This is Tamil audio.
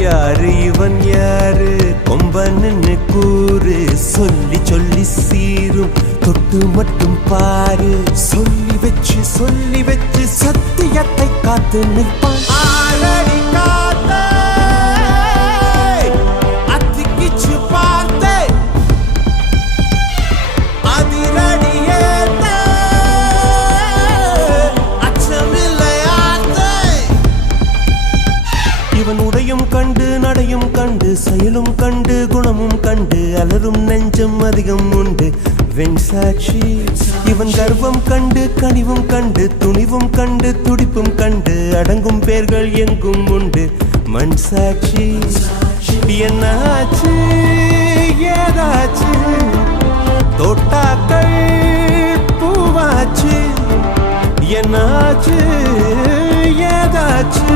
யாரு இவன் யாரு கொம்பன்னு கூறு சொல்லி சொல்லி சீரும் தொட்டு மட்டும் பாரு சொல்லி வச்சு சத்தியத்தை காத்து நிற்பான் ஆளடி காத்தே அத்திக்கிச்சு பார்த்தே அதிரடி ஏத்தே அச்சமில்லையாத்தே இவன் உடையும் கண்டு நடையும் கண்டு செயலும் கண்டு குணமும் கண்டு அலரும் நெஞ்சம் அதிகம் உண்டு வெண்சாட்சி இவன் கர்வம் கண்டு கனிவும் கண்டு துணிவும் கண்டு துடிப்பும் கண்டு அடங்கும் பேர்கள் எங்கும் உண்டு மண் சாட்சி என்னாச்சு ஏதாச்சு தோட்டாக்கள் பூவாச்சு என்னாச்சு ஏதாச்சு